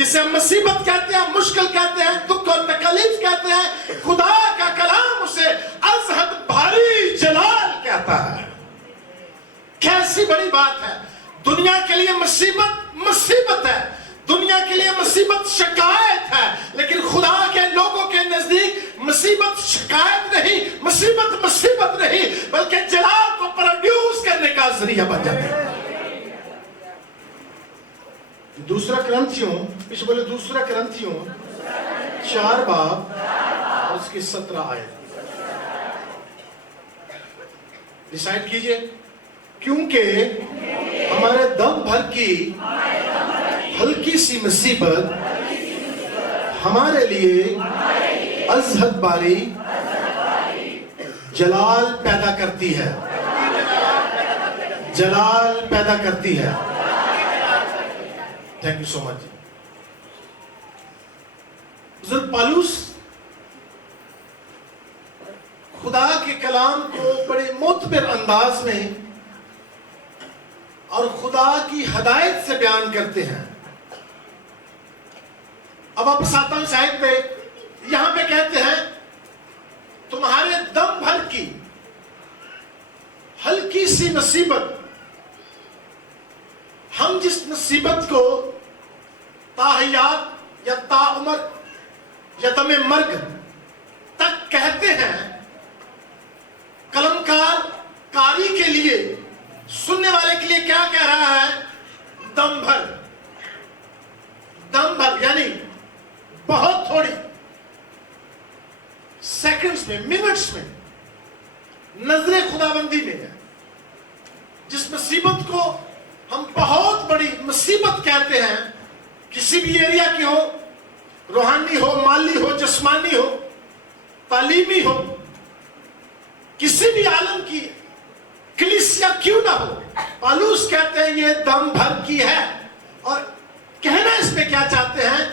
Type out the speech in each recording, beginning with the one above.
جسے ہم مصیبت کہتے ہیں، مشکل کہتے ہیں، دکھ اور تکلیف کہتے ہیں، خدا کا کلام اسے از حد بھاری جلال کہتا ہے۔ کیسی بڑی بات ہے! دنیا کے لیے مصیبت مصیبت ہے، دنیا کے لیے مصیبت شکایت ہے، لیکن خدا کے لوگوں کے نزدیک مصیبت شکایت نہیں، مصیبت مصیبت نہیں، بلکہ جلال کو پروڈیوس کرنے کا ذریعہ بن جاتی ہے۔ دوسرا کرنتھیوں، اس بولے دوسرا کرنتھیوں 4 باب اور اس کی 17 آیت ڈیسائیڈ کیجئے۔ کیونکہ ہمارے دم بھر کی ہلکی سی مصیبت ہمارے لیے از حد باری جلال پیدا کرتی ہے، جلال پیدا کرتی ہے۔ تھینک یو سو مچ۔ حضرت پالوس خدا کے کلام کو بڑے معتبر انداز میں اور خدا کی ہدایت سے بیان کرتے ہیں۔ اب واپس آتا ہوں اس آیت پہ، یہاں پہ کہتے ہیں تمہارے دم بھر کی ہلکی سی مصیبت، ہم جس مصیبت کو تاحیات یا تا عمر یا دم مرگ تک کہتے ہیں، قلمکار کاری کے لیے، سننے والے کے لیے کیا کہہ رہا ہے؟ دم بھر، دم بھر یعنی بہت تھوڑی، سیکنڈز میں، منٹس میں، نظر خداوندی میں ہے۔ جس مصیبت کو ہم بہت بڑی مصیبت کہتے ہیں، کسی بھی ایریا کی ہو، روحانی ہو، مالی ہو، جسمانی ہو، تعلیمی ہو، کسی بھی عالم کی کلیسیا کیوں نہ ہو، پالوس کہتے ہیں یہ دم بھر کی ہے۔ اور کہنا اس پہ کیا چاہتے ہیں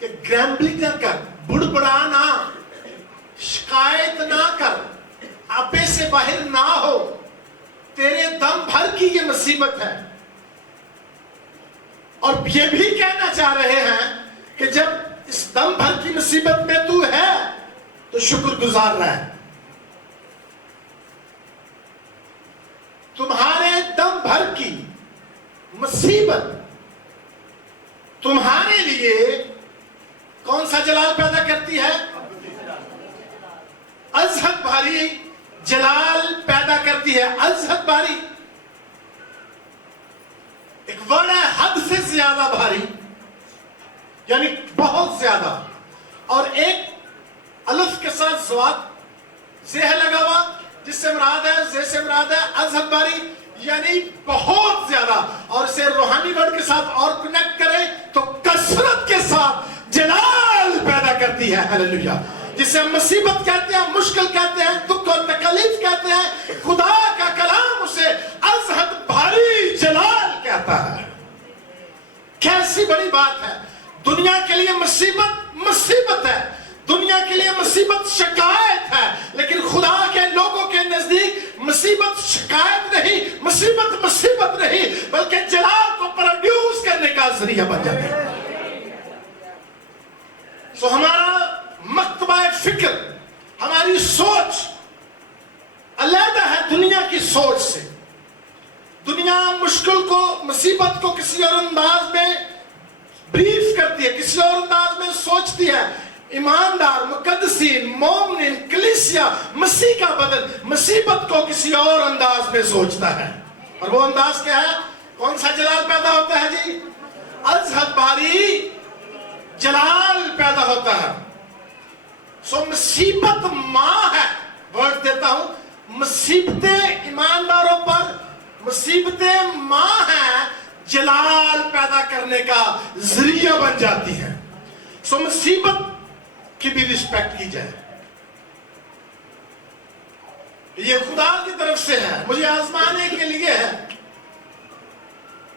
کہ گریمبلنگ نہ کر، بڑبڑانا، شکایت نہ کر، آپے سے باہر نہ ہو، تیرے دم بھر کی یہ مصیبت ہے۔ اور یہ بھی کہنا چاہ رہے ہیں کہ جب اس دم بھر کی مصیبت میں تو ہے تو شکر گزار رہا ہے۔ تمہارے دم بھر کی مصیبت تمہارے لیے کون سا جلال پیدا کرتی ہے؟ از حد بھاری جلال پیدا کرتی ہے۔ از حد بھاری ایک ورڈ ہے، حد سے زیادہ بھاری، یعنی بہت زیادہ، اور ایک الف کے ساتھ زواد زہ لگا ہوا، جس سے مراد ہے، زہ سے مراد ہے از حد بھاری یعنی بہت زیادہ، اور اسے روحانی ورڈ کے ساتھ اور کنیکٹ کریں تو کثرت کے ساتھ جلال پیدا کرتی ہے۔ ہلیلویہ۔ جسے ہم مصیبت کہتے ہیں، مشکل کہتے ہیں، دکھ اور تکلیف کہتے ہیں، خدا کا کلام اسے از حد بھاری جلال کہتا ہے۔ کیسی بڑی بات ہے! دنیا کے لیے مصیبت مصیبت ہے، دنیا کے لیے مصیبت شکایت ہے، لیکن خدا کے لوگوں کے نزدیک مصیبت شکایت نہیں، مصیبت مصیبت نہیں، بلکہ جلال کو پروڈیوس کرنے کا ذریعہ بن جاتی ہے۔ سو ہمارا مکتبہ فکر، ہماری سوچ علیحدہ ہے دنیا کی سوچ سے۔ دنیا مشکل کو، مصیبت کو کسی اور انداز میں بریف کرتی ہے، کسی اور انداز میں سوچتی ہے۔ ایماندار، مقدسین، مومنین، کلیسیا، مسیح کا بدن مصیبت کو کسی اور انداز میں سوچتا ہے۔ اور وہ انداز کیا ہے؟ کون سا جلال پیدا ہوتا ہے جی؟ از حد بھاری جلال پیدا ہوتا ہے۔ سو مصیبت ماں ہے، ورڈ دیتا ہوں، مصیبتیں ایمانداروں پر، مصیبتیں ماں ہیں، جلال پیدا کرنے کا ذریعہ بن جاتی ہیں۔ سو مصیبت کی بھی رسپیکٹ کی جائے، یہ خدا کی طرف سے ہے، مجھے آزمانے کے لیے ہے،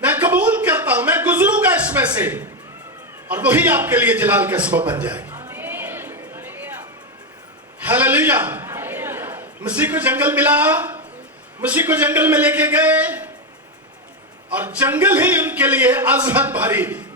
میں قبول کرتا ہوں، میں گزروں گا اس میں سے، اور وہی آپ کے لیے جلال کا سبب بن جائے گا۔ ہلیلویہ۔ مسیح کو جنگل ملا، مسیح کو جنگل میں لے کے گئے، اور جنگل ہی ان کے لیے از حد بھاری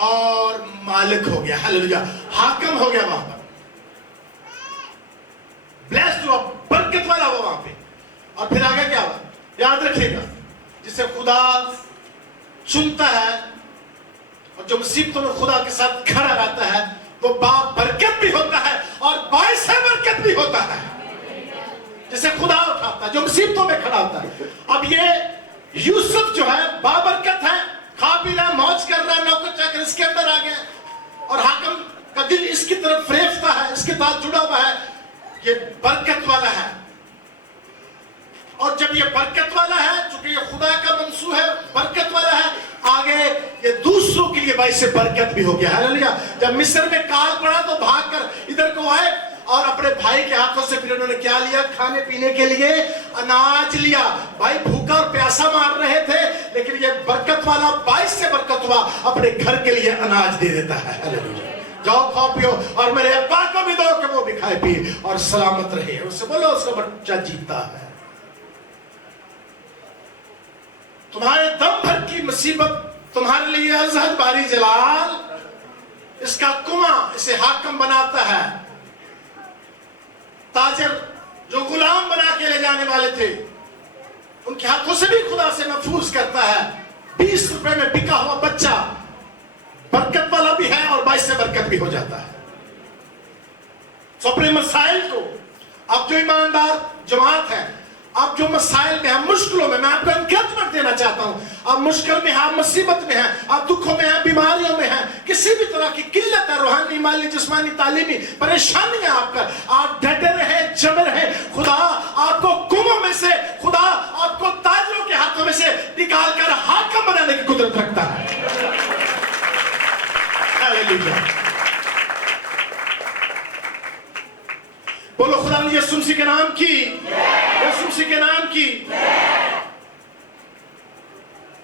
اور مالک ہو گیا. ہاللیلویا. حاکم ہو گیا وہاں پر. بلیسڈ ہوا, برکت والا ہوا وہاں پہ. اور پھر آگے کیا ہوا؟ یاد رکھیے گا, جسے خدا چنتا ہے اور جو مصیبتوں میں خدا کے ساتھ کھڑا رہتا ہے وہ باپ برکت بھی ہوتا ہے اور باعث برکت بھی ہوتا ہے. جسے خدا اٹھاتا ہے, جو مصیبتوں میں کھڑا ہوتا ہے. اب یہ یوسف جو ہے بابرکت ہے, کھا پی رہا, موج کر رہا, نوکر چاکر اس کے اندر آ گیا اور حاکم کا دل اس کی طرف فریفتہ ہے, اس کے ساتھ جڑا ہوا ہے. یہ برکت والا ہے. اور جب یہ برکت والا ہے, چونکہ یہ خدا کا منصوب ہے, برکت والا ہے, آگے یہ دوسروں کے لیے باعث برکت بھی ہو گیا. ہاللیلویا. جب مصر میں کال پڑا تو بھاگ کر ادھر کو آئے اور اپنے بھائی کے ہاتھوں سے پھر انہوں نے کیا لیا؟ کھانے پینے کے لیے اناج لیا. بھائی بھوکا اور پیاسا مار رہے تھے, لیکن یہ برکت والا باعث سے برکت ہوا, اپنے گھر کے لیے اناج دے دیتا ہے. ہاللیلویا. جاؤ کھاؤ پیو اور میرے ابا کو بھی دو کہ وہ بھی کھائے پیے اور سلامت رہے. اس سے بولو اس کا بچہ جیتا ہے. تمہارے دم بھر کی مصیبت تمہارے لیے ازہد باری جلال اس کا کنواں اسے حاکم بناتا ہے. تاجر جو غلام بنا کے لے جانے والے تھے ان کے ہاتھوں سے بھی خدا سے محفوظ کرتا ہے. 20 روپے میں بکا ہوا بچہ برکت والا بھی ہے اور باعث سے برکت بھی ہو جاتا ہے. تو اپنے مسائل کو, اب جو ایماندار جماعت ہے, اب جو مسائل میں ہیں, مشکلوں میں آپ کو انکریجمنٹ دینا چاہتا ہوں. آپ مشکل میں ہیں, آپ مصیبت میں ہیں, آپ دکھوں میں ہیں, بیماریوں میں ہیں, کسی بھی طرح کی قلت ہے, روحانی, مالی, جسمانی, تعلیمی پریشانی ہے آپ کا, آپ ڈٹے رہیں, جمے رہیں. خدا آپ کو کنووں میں سے, خدا آپ کو تاجروں کے ہاتھوں میں سے نکال کر حاکم بنانے کی قدرت رکھتا ہے. ہاللیلویا. بولو خدا نے یسوع مسیح کے نام کی, یسوع مسیح کے نام کی.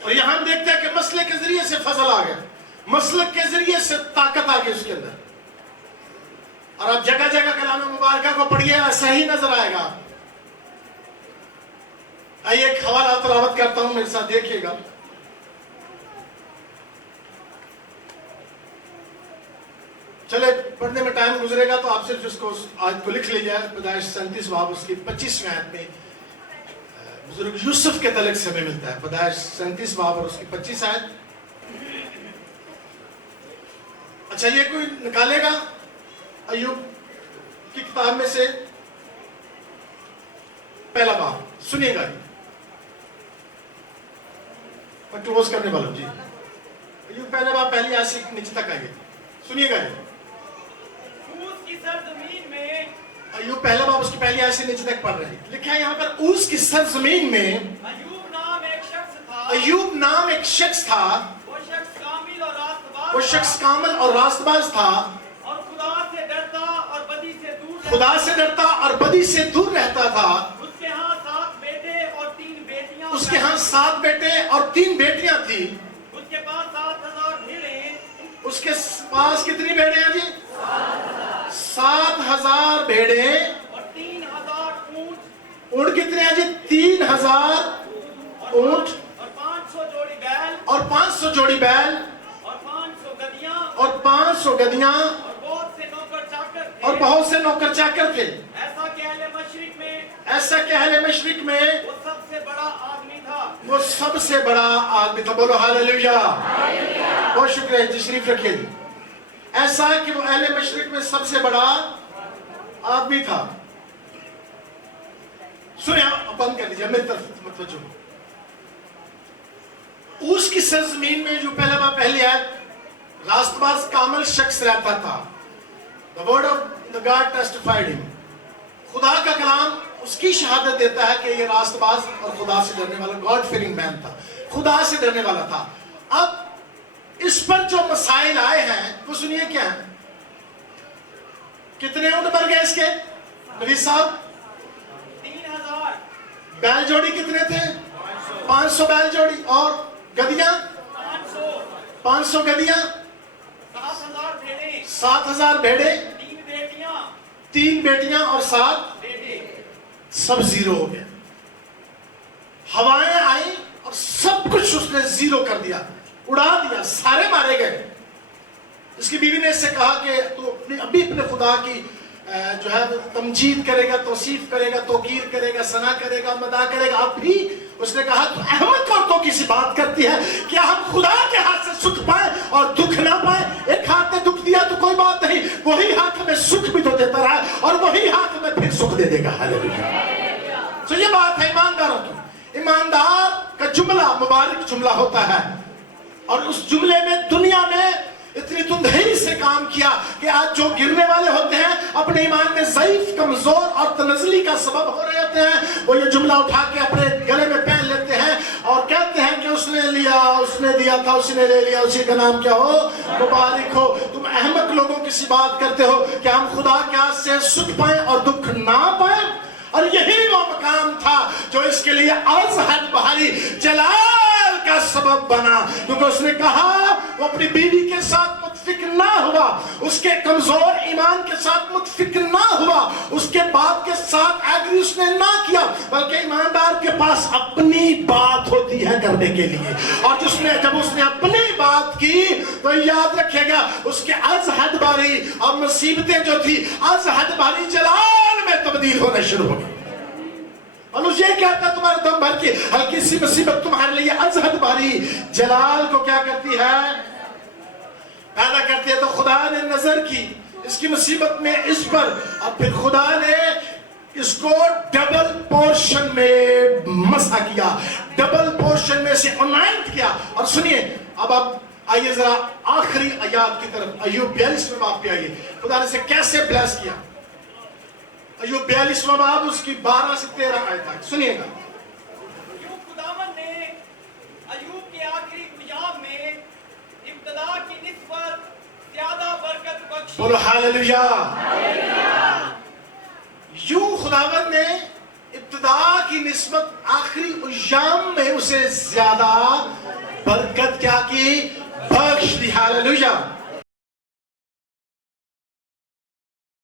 اور یہاں ہم دیکھتے ہیں کہ مسئلے کے ذریعے سے فضل آ گیا, مسلک کے ذریعے سے طاقت آ گئی اس کے اندر. اور آپ جگہ جگہ کلام مبارکہ کو پڑھیے, ایسا ہی نظر آئے گا. آئیے ایک حوالہ تلاوت کرتا ہوں, میرے ساتھ دیکھیے گا. چلے پڑھنے میں ٹائم گزرے گا تو آپ صرف اس کو آج کو لکھ لیجیے. پیدائش 37 باب اس کی 25ویں آیت میں بزرگ یوسف کے تعلق سے ہمیں ملتا ہے. پیدائش 37 باب اور اس کی 25 آیت. اچھا یہ کوئی نکالے گا ایوب کی کتاب میں سے پہلا باب, سنیے گا. میں کلوز کرنے والا ہوں جی. ایوب پہلا باب پہلی آیت سے نیچے تک آئیے, سنیے گا. ایوب پہلا باب اس کی پہلی آیت سے نیچے تک پڑھ رہے ہیں. لکھا ہے یہاں پر, اوس کی سرزمین میں ایوب نام ایک شخص تھا. وہ شخص کامل اور راست باز تھا, اور خدا سے ڈرتا اور بدی سے دور خدا سے ڈرتا اور بدی سے دور رہتا تھا. اس کے ہاں 7 بیٹے اور 3 بیٹیاں, اس کے ہاں 7 بیٹے اور 3 بیٹیاں تھیں. اس کے پاس 7,000 بھیڑیں. اس کے پاس کتنی بھیڑیں ہیں جی؟ 7,000 بھیڑیں. اور 3,000 اونٹ. اونٹ کتنے ہیں جی؟ 3,000 اونٹ. اور 500 جوڑی بیل. اور 500 جوڑی بیل. اور 500 گدیاں. اور 500 گدیاں. اور بہت سے نوکر چاکر تھے. اور بہت سے نوکر چاکر تھے. ایسا کہ اہل مشرق میں, ایسا کہ اہل مشرق میں وہ سب سے بڑا آدمی تھا. وہ سب سے بڑا آدمی تھا. بولو ہاللیلویا. بہت شکریہ, تشریف رکھیے. ایسا کہ وہ اہل مشرق میں سب سے بڑا آدمی تھا. سنیں, بند کر لیجیے, میری طرف متوجہ ہو. اس کی سرزمین میں جو پہلا باب پہلی آیت, راست باز کامل شخص رہتا تھا. The word of the God testified him. خدا کا کلام اس کی شہادت دیتا ہے کہ یہ راست باز اور خدا سے ڈرنے والا, God fearing man تھا, خدا سے ڈرنے والا تھا. اب اس پر جو مسائل آئے ہیں وہ سنیے کیا ہیں. کتنے اونٹ مر گئے اس کے نبی صاحب؟ 3,000. بیل جوڑی کتنے تھے؟ 500 بیل جوڑی. اور گدیاں 500 گدیاں. 7,000 بھیڑیں. 7,000 بھیڑیں. 3 بیٹیاں. 3 بیٹیاں اور 7 بیٹے. سب زیرو ہو گیا. ہوائیں آئیں اور سب کچھ اس نے زیرو کر دیا, اڑا دیا, سارے مارے گئے. اس کی بیوی نے اس سے کہا کہ تو ابھی اپنے خدا کی جو ہے تمجید کرے گا، توصیف کرے گا، توقیر کرے گا، ثنا کرے گا، مدح کرے گا. اب بھی اس نے کہا تو احمق عورتوں کی سی بات کرتی ہے، کیا ہم خدا کے ہاتھ سے سکھ پائیں اور دکھ نہ پائیں؟ ایک ہاتھ نے دکھ دیا تو کوئی بات نہیں، وہی ہاتھ ہمیں سکھ بھی تو دیتا رہا اور وہی ہاتھ ہمیں پھر سکھ دے دے گا. ہاللیلویہ. تو یہ بات ہے ایمانداروں کی. ایماندار کا جملہ مبارک جملہ ہوتا ہے، اور اس جملے میں دنیا میں اتنی تندہی سے کام کیا کہ آج جو گرنے والے ہوتے ہیں، اپنے ایمان میں ضعیف، کمزور اور تنزلی کا سبب ہو رہے ہوتے ہیں، وہ یہ جملہ اٹھا کے اپنے گلے میں پہن لیتے ہیں اور کہتے ہیں کہ اس نے لیا، اس نے دیا تھا، اسی نے لے لیا، اسی کا نام کیا ہو؟ مبارک ہو. تم احمق لوگوں کی سی بات کرتے ہو کہ ہم خدا کے ہاتھ سے سکھ پائیں اور دکھ نہ پائیں. اور یہی وہ مقام تھا جو اس کے لیے از حد بھاری جلال کا سبب بنا، کیونکہ اس نے کہا وہ اپنی بیوی کے ساتھ متفق نہ ہوا، اس کے کمزور ایمان کے ساتھ متفق نہ ہوا، اس کے باپ کے ساتھ ایگری اس نے نہ کیا، بلکہ ایماندار کے پاس اپنی بات ہوتی ہے کرنے کے لیے. اور جب اس نے اپنی بات کی تو یاد رکھے گا اس کے از حد بھاری اور مصیبتیں جو تھی از حد بھاری جلال میں تبدیل ہونا شروع ہو گئی. اور یہ کہتا ہے تمہارے دم بھر کی ہلکی سی مصیبت تمہارے لیے از حد بھاری جلال کو کیا کرتی ہے؟ پیدا کرتی ہے. تو خدا نے نظر کی اس کی مصیبت میں اس پر، اور پھر خدا نے اس کو ڈبل پورشن میں مسح کیا، ڈبل پورشن میں سے انائنٹ کیا. اور سنیے اب آپ آئیے ذرا آخری آیات کی طرف، ایوب 42 باب پہ آئیے. خدا نے اسے کیسے بلیس کیا. ایوب 42 باب اس کی 12 سے 13 آیت تک سنیے گا. یوں خداوند نے ایوب کے آخری ایام میں ابتدا کی نسبت زیادہ برکت بخشی. بولو ہاللیلویہ. یوں خداوند نے ابتدا کی نسبت آخری ایام میں اسے زیادہ برکت کیا کی؟ بخش دی. ہاللیلویہ.